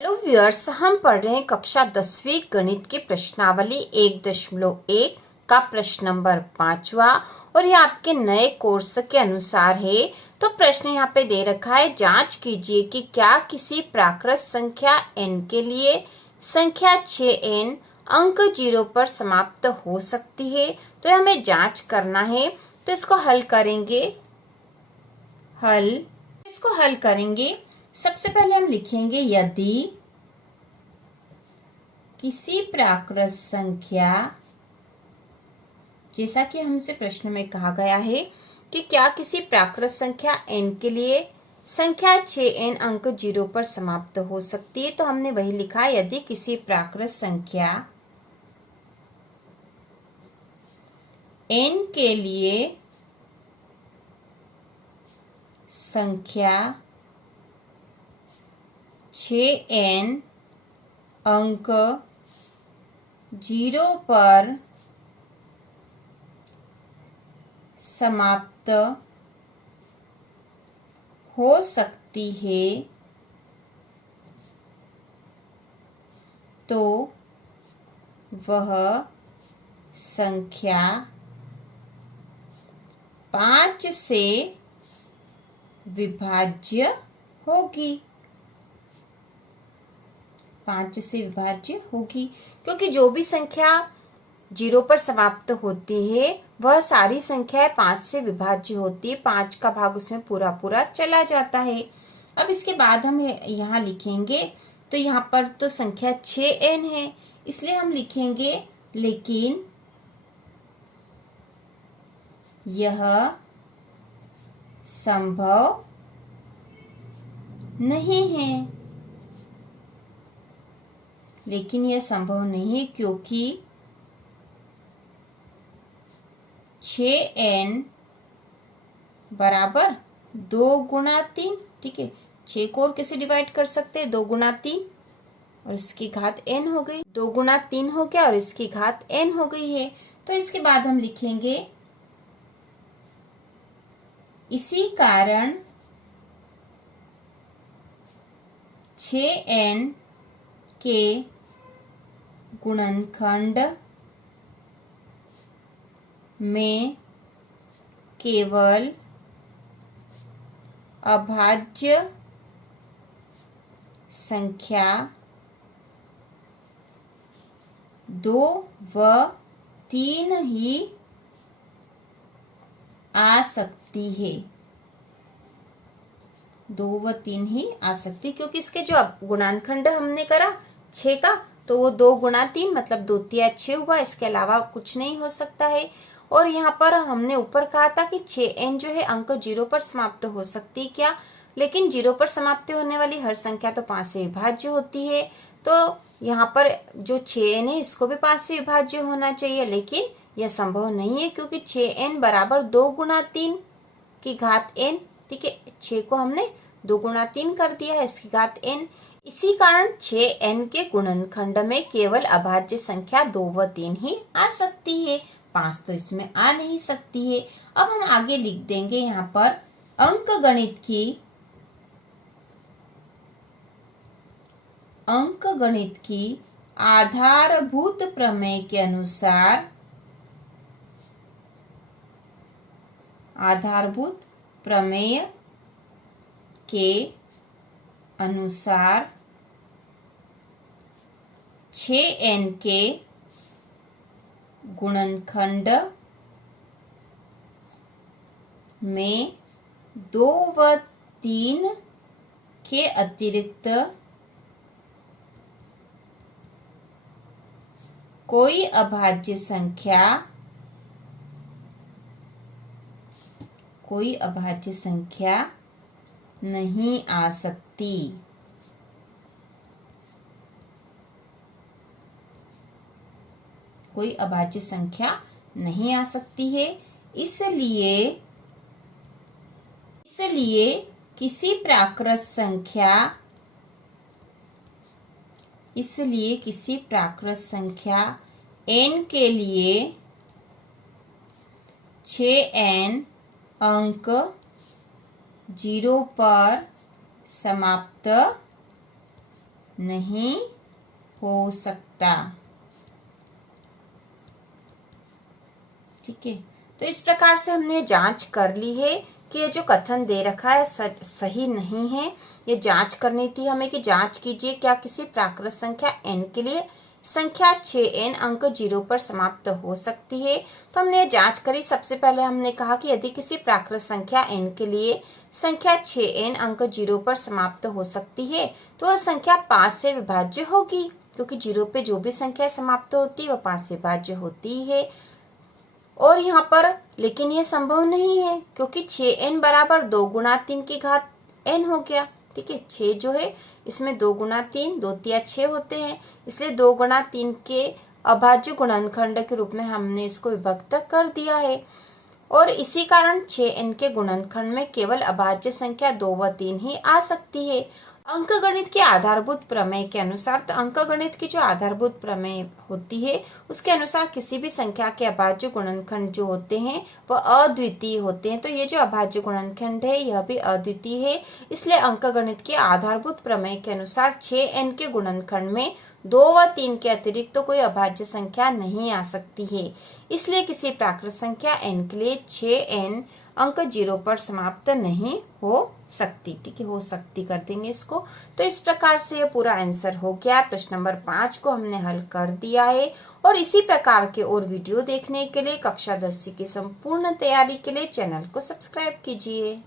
Hello viewers, हम पढ़ रहे हैं कक्षा 10वीं गणित की प्रश्नावली 1.1 का प्रश्न नंबर 5वां और ये आपके नए कोर्स के अनुसार है। तो प्रश्न यहाँ पे दे रखा है, जांच कीजिए कि क्या किसी प्राकृत संख्या n के लिए संख्या 6n अंक 0 पर समाप्त हो सकती है। तो हमें जांच करना है, तो इसको हल करेंगे। सबसे पहले हम लिखेंगे, यदि किसी प्राकृत संख्या, जैसा कि हमसे प्रश्न में कहा गया है कि क्या किसी प्राकृत संख्या n के लिए संख्या 6n अंक 0 पर समाप्त हो सकती है। तो हमने वही लिखा, यदि किसी प्राकृत संख्या n के लिए संख्या 6n अंक 0 पर समाप्त हो सकती है, तो वह संख्या 5 से विभाज्य होगी। 5 से विभाज्य होगी, क्योंकि जो भी संख्या 0 पर समाप्त होती है वह सारी संख्याएं 5 से विभाज्य होती है। 5 का भाग उसमें पूरा पूरा चला जाता है। अब इसके बाद हम यहाँ लिखेंगे, तो यहाँ पर तो संख्या 6n है, इसलिए हम लिखेंगे, लेकिन यह संभव नहीं है। क्योंकि 6n बराबर 2 गुणा 3। ठीक है, 6 को और कैसे डिवाइड कर सकते हैं? 2 गुणा 3 और इसकी घात n हो गई। 2 गुणा 3 हो गया और इसकी घात n हो गई है। तो इसके बाद हम लिखेंगे, इसी कारण 6n के गुणनखंड में केवल अभाज्य संख्या 2 व 3 ही आ सकती है। 2 व 3 ही आ सकती, क्योंकि इसके जो गुणनखंड हमने करा 6 का, तो वो 2 गुणा 3 मतलब 2 तिया 6 हुआ। इसके अलावा कुछ नहीं हो सकता है। और यहाँ पर हमने ऊपर कहा था कि 6n जो है अंक 0 पर समाप्त हो सकती है क्या, लेकिन 0 पर समाप्त होने वाली हर संख्या तो 5 से विभाज्य होती है। तो यहाँ पर जो 6n है इसको भी 5 से विभाज्य होना चाहिए, लेकिन यह संभव नहीं है, क्योंकि 6n बराबर 2 गुणा 3 की घात n। ठीक है, 6 को हमने 2 गुणा 3 कर दिया है, इसकी घात n। इसी कारण 6n के गुणनखंड में केवल अभाज्य संख्या 2 व 3 ही आ सकती है, 5 तो इसमें आ नहीं सकती है। अब हम आगे लिख देंगे, यहाँ पर अंकगणित की आधारभूत प्रमेय के अनुसार, आधारभूत प्रमेय के अनुसार 6n के गुणनखंड में 2 व 3 के अतिरिक्त कोई अभाज्य संख्या नहीं आ सकती। कोई अभाज्य संख्या नहीं आ सकती है। इसलिए किसी प्राकृत संख्या n के लिए 6n अंक 0 पर समाप्त नहीं हो सकता। ठीक है, तो इस प्रकार से हमने जांच कर ली है कि ये जो कथन दे रखा है सही नहीं है। ये जांच करनी थी हमें कि जांच कीजिए क्या किसी प्राकृत संख्या n के लिए संख्या 6n अंक 0 पर समाप्त हो सकती है। तो हमने जांच करी। सबसे पहले हमने कहा कि यदि किसी प्राकृत संख्या n के लिए संख्या 6n अंक 0 पर समाप्त हो सकती है तो वह संख्या 5 से विभाज्य होगी, क्योंकि 0 पे जो भी संख्या समाप्त होती है वह 5 से विभाज्य होती है। और यहाँ पर लेकिन यह संभव नहीं है, क्योंकि 6n बराबर 2 गुणा 3 की घात n हो गया। ठीक है, 6 जो है इसमें 2 गुणा 3 2 तिया 6 होते हैं, इसलिए 2 गुणा 3 के अभाज्य गुणनखंड के रूप में हमने इसको विभक्त कर दिया है। और इसी कारण 6n के गुणनखंड में केवल अभाज्य संख्या 2 व 3 ही आ सकती है। अंकगणित के आधारभूत प्रमेय के अनुसार, तो अंकगणित की जो आधारभूत प्रमेय होती है उसके अनुसार किसी भी संख्या के अभाज्य गुणनखंड जो होते हैं वह अद्वितीय होते हैं। तो ये जो अभाज्य गुणनखंड है यह भी अद्वितीय है, इसलिए अंकगणित के आधारभूत प्रमेय के अनुसार 6n के गुणनखंड में 2 व 3 के अतिरिक्त तो कोई अभाज्य संख्या नहीं आ सकती है। इसलिए किसी प्राकृत संख्या n के लिए 6n अंक 0 पर समाप्त नहीं हो सकती। ठीक है, हो सकती कर देंगे इसको। तो इस प्रकार से ये पूरा आंसर हो गया। प्रश्न नंबर 5 को हमने हल कर दिया है। और इसी प्रकार के और वीडियो देखने के लिए कक्षा 10 की संपूर्ण तैयारी के लिए चैनल को सब्सक्राइब कीजिए।